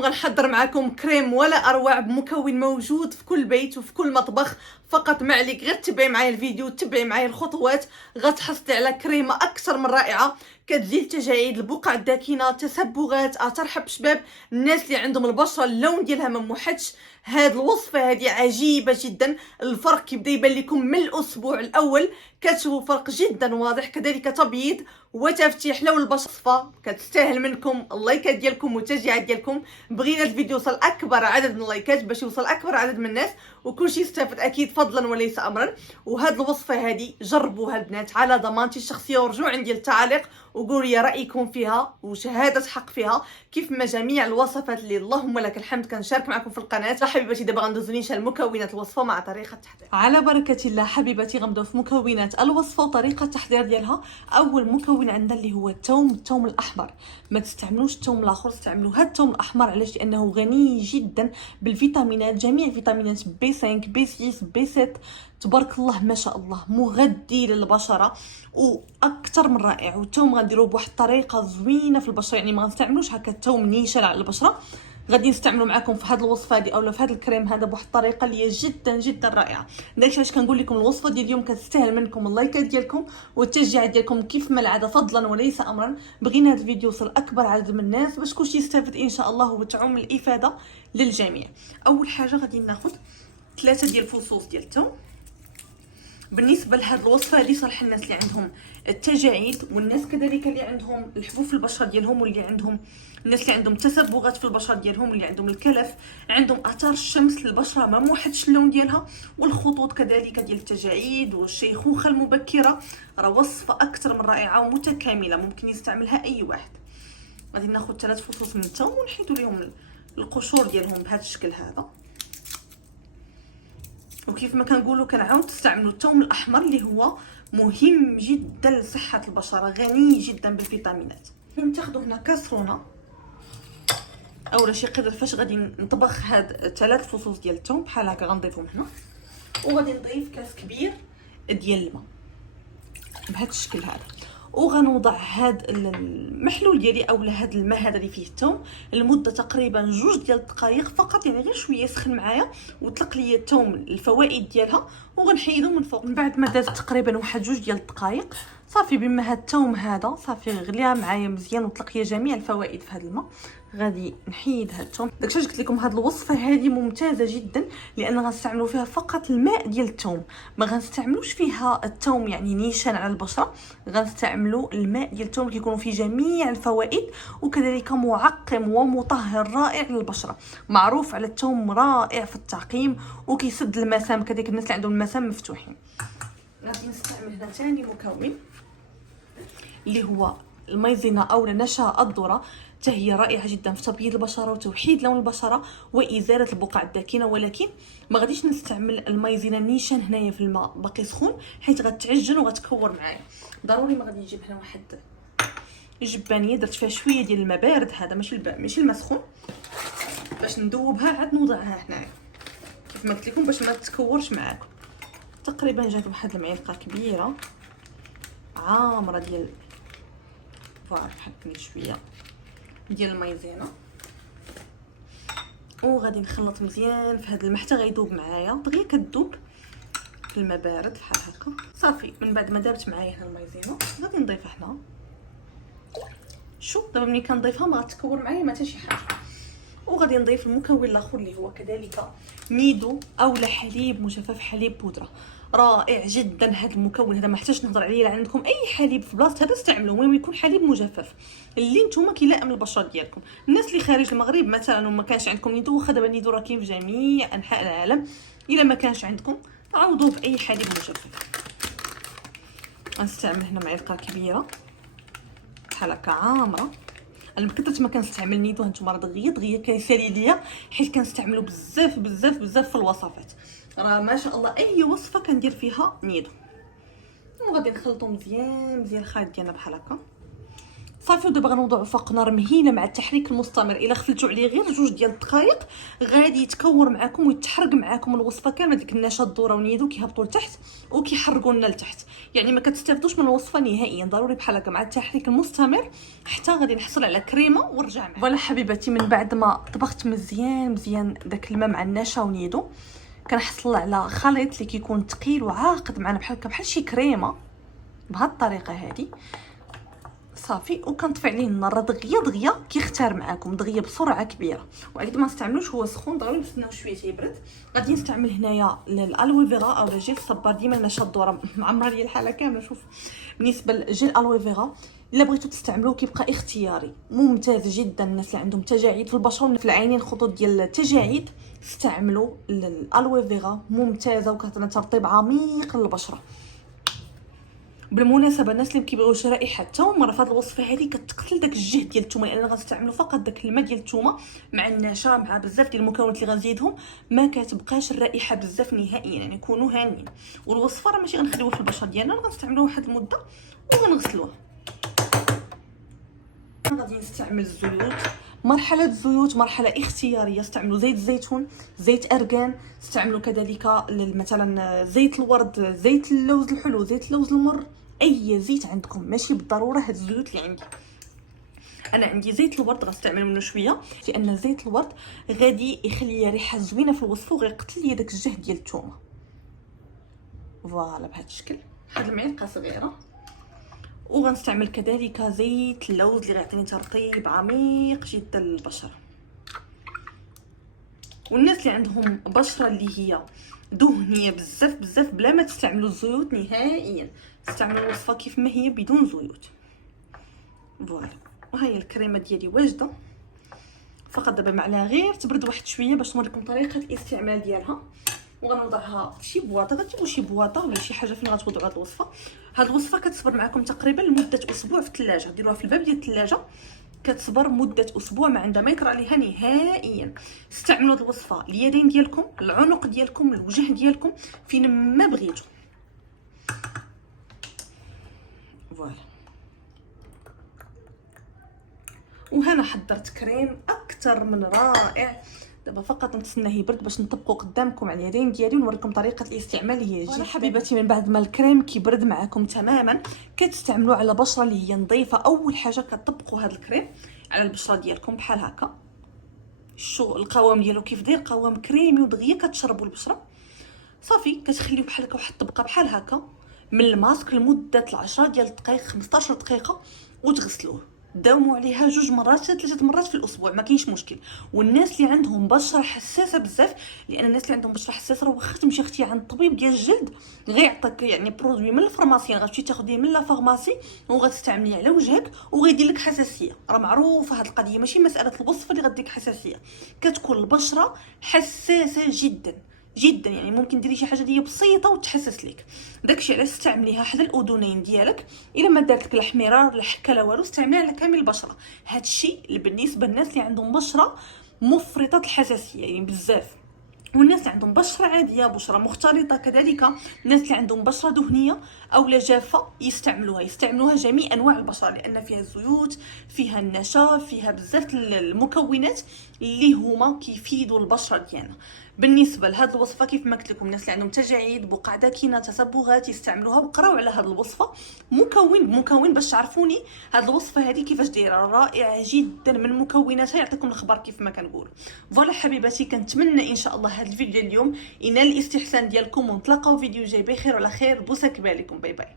غنحضر معكم كريم ولا اروع بمكون موجود في كل بيت وفي كل مطبخ. فقط ما عليك غير تبعي معايا الفيديو، تبعي معايا الخطوات، غتحصلي على كريمه اكثر من رائعه كتزيل التجاعيد، البقع الداكنه، تسبغات، ترحب شباب الناس اللي عندهم البشره اللون ديالها ما موحدش. هاد الوصفه هذه عجيبه جدا، الفرق كيبدا يبان لكم من الاسبوع الاول، كتشوفوا فرق جدا واضح. كذلك تبييض وتفتيح لون البشره، كتستاهل منكم اللايكات ديالكم والتشجيعات ديالكم. بغينا الفيديو يوصل اكبر عدد من اللايكات باش يوصل اكبر عدد من الناس وكلشي يستافد اكيد فضلا وليس امرا. وهاد الوصفه هذه جربوها البنات على ضمانتي الشخصيه، ورجعوا عندي التعاليق وقولوا لي رايكم فيها وشهاده حق فيها، كيف ما جميع الوصفات اللي اللهم لك الحمد كنشارك معكم في القناه. حبيبتي دابا غندوزو نشال مكونات الوصفه مع طريقه التحضير. على بركه الله حبيبتي غنبداو في مكونات الوصفه وطريقه التحضير ديالها. اول مكون عندنا اللي هو الثوم الاحمر. ما تستعملوش الثوم الاخر، استعملوا هذا الثوم الاحمر. علاش؟ لانه غني جدا بالفيتامينات، جميع فيتامينات بي 5 بي 6 بي 7، تبارك الله ما شاء الله، مغذي للبشره واكثر من رائع. والثوم غنديروه بواحد الطريقه زوينه في البشره، يعني ما غنستعملوش هكا الثوم نيشان على البشره، غادي نستعملوا معكم في هذه الوصفه هذه اولا في هذا الكريم هذا بواحد الطريقه اللي هي جدا جدا رائعه. داكشي علاش كنقول لكم الوصفه ديال اليوم كتستاهل منكم اللايكات ديالكم والتشجيعات ديالكم كيف ما العاده فضلا وليس امرا. بغينا هذا الفيديو يوصل اكبر عدد من الناس باش كلشي يستافد ان شاء الله وتعم الافاده للجميع. اول حاجه غادي ناخذ 3 ديال الفصوص ديال الثوم. بالنسبه لهاد الوصفه هذه صالح الناس اللي عندهم التجاعيد، والناس كذلك اللي عندهم الحبوب في البشره ديالهم، واللي عندهم الناس اللي عندهم تسبغات في البشره ديالهم، اللي عندهم الكلف، عندهم اثار الشمس للبشره ما موحدش اللون ديالها، والخطوط كذلك ديال التجاعيد والشيخوخه المبكره. راه وصفه اكثر من رائعه ومتكامله ممكن يستعملها اي واحد. غادي ناخذ 3 فصوص من الثوم ونحيدوا لهم القشور ديالهم بهذا الشكل هذا. وكيف ما كنقولوا كنعاود تستعملوا الثوم الاحمر اللي هو مهم جدا لصحه البشره، غني جدا بالفيتامينات. ناخذوا هنا كاسرونه اولا شي قدر فاش غادي نطبخ هاد 3 فصوص ديال الثوم بحال هكا، غنضيفهم هنا وغادي نضيف كاس كبير ديال الماء بهذا الشكل هذا، وغنوضع هاد المحلول ديالي اولا هاد الماء هذا اللي فيه الثوم لمده تقريبا 2 ديال الدقائق فقط، يعني غير شويه يسخن معايا وطلق لي الثوم الفوائد ديالها، وغنحيدو من فوق. من بعد ما دازت تقريبا واحد 2 ديال الدقائق صافي، بما هاد الثوم هذا صافي غليا معايا مزيان وطلق لي جميع الفوائد في هذا الماء، غادي نحيد هاد الثوم. داكشي قلت لكم هاد الوصفه هذه ممتازه جدا لان غنستعملوا فيها فقط الماء ديال الثوم، ما غنستعملوش فيها الثوم يعني نيشان على البشره، غنستعملوا الماء ديال الثوم كيكونوا فيه جميع الفوائد، وكذلك معقم ومطهر رائع للبشره. معروف على الثوم رائع في التعقيم وكيسد المسام، كذلك الناس اللي عندهم المسام مفتوحين. غادي نستعمل هنا ثاني مكون اللي هو المايزينا او نشا الذره، حتى هي رائعه جدا في تبييض البشره وتوحيد لون البشره وازاله البقع الداكنه، ولكن ما غاديش نستعمل المايزينا نيشان هنايا في الماء باقي سخون حيت غتعجن وغتكور معايا. ضروري ما غادي نجيب هنا واحد الجبانيه درت فيها شويه ديال الماء بارد، هذا ماشي الماء سخون، باش ندوبها عاد نوضعها هنايا كيف ما قلت لكم باش ما تكورش معاكم. تقريبا جات واحد المعلقه كبيره عامره ديال بحال شويه ديال المايزينا، وغادي نخلط مزيان في هذا الماء حتى غيذوب معايا دغيا، كتذوب في الماء بارد بحال هكا صافي. من بعد ما دابت معايا هنا المايزينا غادي نضيفها هنا. شوف دابا ملي كنضيفها ما غتكور معايا ما حتى شي حاجه. وغادي نضيف المكون الاخر اللي هو كذلك نيدو اولا حليب مجفف، حليب بودره رائع جدا. هذا المكون هذا ما احتاجش نهضر عليه، لا عندكم اي حليب في بلاصه هذا استعملوه، المهم يكون حليب مجفف اللي نتوما كيلائم البشره ديالكم. الناس اللي خارج المغرب مثلا وما كانش عندكم نيدو، واخا دابا نيدو راه كاين في جميع انحاء العالم، الا ما كانش عندكم عوضوه باي حليب مجفف. غنستعمل هنا معلقه كبيره بحال هكا عامره. انا بكثرت ما كنستعمل نيدو هانتوما راه دغيا كيسالي ليا حيت كنستعملو بزاف بزاف بزاف في الوصفات، راه ما شاء الله اي وصفه كندير فيها نيدو. وغادي نخلطو مزيان الخليط ديالنا بحال هكا صافي. ودابا غنوضعو فوق نار مهيله مع التحريك المستمر. الا خفلتوا عليه غير 2 ديال الدقائق غادي يتكور معكم ويتحرق معكم الوصفه كامله. ديك النشا الذره ونيدو كيهبطوا لتحت وكيحرقوا لنا لتحت، يعني ما كتستافدوش من الوصفه نهائيا. ضروري بحال هكا مع التحريك المستمر حتى غادي نحصل على كريمه ونرجع معكم. فوالا حبيباتي، من بعد ما طبخت مزيان داك الماء مع النشا ونيدو كنحصل على خليط اللي كيكون ثقيل وعاقد معنا بحال هكا، بحال شي كريمه بهاد الطريقه هذه. صافي. وكنطفي عليه النار دغيا كيختار معاكم دغيا بسرعه كبيره. وعيد ما نستعملوش هو سخون، ضروري نستناو شويه تيبرد. غادي نستعمل هنايا الالوي فيرا او جيل الصبار. ديما النشا الذره معمره ليا الحاله كامله. شوف بالنسبه لجيل الالوي فيرا الا بغيتو تستعملوه كيبقى اختياري، ممتاز جدا. الناس اللي عندهم تجاعيد في البشره وفي العينين، خطوط ديال التجاعيد، استعملوا الالوي فيرا، ممتازه وكتعطي ترطيب عميق للبشره. بالمناسبه الناس اللي كيبغيوش رائحه الثوم، راه فهاد الوصفه هذه كتقتل داك الجهد ديال الثومه، لان غنستعملوا فقط داك الماء ديال الثومه مع النشا مع بزاف ديال المكونات اللي غنزيدهم. ما كتبقاش الرائحه بزاف نهائيا، يعني كونوا هانيين. والوصفه راه ماشي غنخليوها في البشره ديالنا، غنستعملوها واحد المده وغنغسلوها. غادي نستعمل الزيوت. مرحله الزيوت مرحله اختياريه. استعملوا زيت الزيتون، زيت ارغان، استعملوا كذلك مثلا زيت الورد، زيت اللوز الحلو، زيت اللوز المر، اي زيت عندكم، ماشي بالضروره هاد الزيوت اللي عندي. انا عندي زيت الورد غنستعمل منه شويه، لان زيت الورد غادي يخلي ريحه زوينه في الوصفه وغيقتل لي داك الجهد ديال الثومه. فوالا بهذا الشكل، واحد المعلقه صغيره. وغنستعمل كذلك زيت اللوز اللي غيعطيني ترطيب عميق جدا للبشره. والناس اللي عندهم بشره اللي هي دهنيه بزاف بلا ما تستعملوا الزيوت نهائيا، استعملوا الوصفه كيف ما هي بدون زيوت. فوالا، وهي الكريمه ديالي واجده. فقط دابا معلها غير تبرد واحد شويه باش نوريكم طريقه الاستعمال ديالها. وغنوضعها في شي بواطه، غتجيبوا شي بواطه ولا شي حاجه فين غتوضعوا هاد الوصفه. هاد الوصفه كتصبر معكم تقريبا لمده اسبوع في الثلاجه. ديروها في الباب ديال الثلاجه كتصبر مده اسبوع ما عندها ما يطرى عليها نهائيا. استعملوا هاد الوصفه اليدين ديالكم، العنق ديالكم، الوجه ديالكم، فين ما بغيتوا. فوالا، وهنا حضرت كريم اكثر من رائع. دابا فقط نتسناه يبرد باش نطبقو قدامكم على اليدين ديالي ونوريكم طريقه الاستعمال. هي جدا حبيباتي، من بعد ما الكريم كيبرد معكم تماما كتستعملوه على بشره اللي هي نظيفه. اول حاجه كتطبقوا هذا الكريم على البشره ديالكم بحال هكا. شو القوام ديالو كيف داير؟ قوام كريمي ودغيا كتشربوا البشره. صافي، كتخليو بحال هكا واحد الطبقه بحال هكا من الماسك لمده 10 ديال الدقائق 15 دقيقه، وتغسلوه. داوموا عليها 2 مرات 3 مرات في الاسبوع، ما كاينش مشكل. والناس اللي عندهم بشره حساسه بزاف، لان الناس اللي عندهم بشره حساسه راه واخا تمشي اختي عند الطبيب ديال الجلد غيعطيك يعني برودوي من الفارماسيان، غتمشي تاخديه من لا فارماسي وغتستعمليه على وجهك وغيدير لك حساسيه. راه معروفه هاد القضيه، ماشي مساله الوصفه اللي غديك حساسيه، كتكون البشره حساسه جدا، يعني ممكن ديري شي حاجه دي بسيطه وتحسس لك. داكشي علاش استعمليها حدا الاذنين ديالك. الا ما دارت لك لا حميره لا حكه لا والو، استعمليها على كامل البشره. هادشي بالنسبه للناس اللي عندهم بشره مفرطه الحساسيه يعني بزاف. والناس اللي عندهم بشره عاديه، بشره مختلطه كذلك، الناس اللي عندهم بشره دهنيه او لا جافه يستعملوها جميع انواع البشره، لان فيها الزيوت، فيها النشا، فيها بزاف المكونات اللي هما كيفيدوا البشره ديالنا. بالنسبه لهاد الوصفه كيف ما قلت لكم، الناس اللي عندهم تجاعيد، بقع داكنه، تصبغات يستعملوها. وقراو على هاد الوصفه مكون بمكون باش تعرفوني هاد الوصفه هذه كيفاش دايره. رائعه جدا من مكوناتها، يعطيكم الخبر كيف ما كنقول. فوالا حبيباتي، كنتمنى ان شاء الله هاد الفيديو اليوم ينال الاستحسان ديالكم، ونتلاقاو فيديو جاي بخير وعلى خير. بوسه كبيره لكم، باي باي.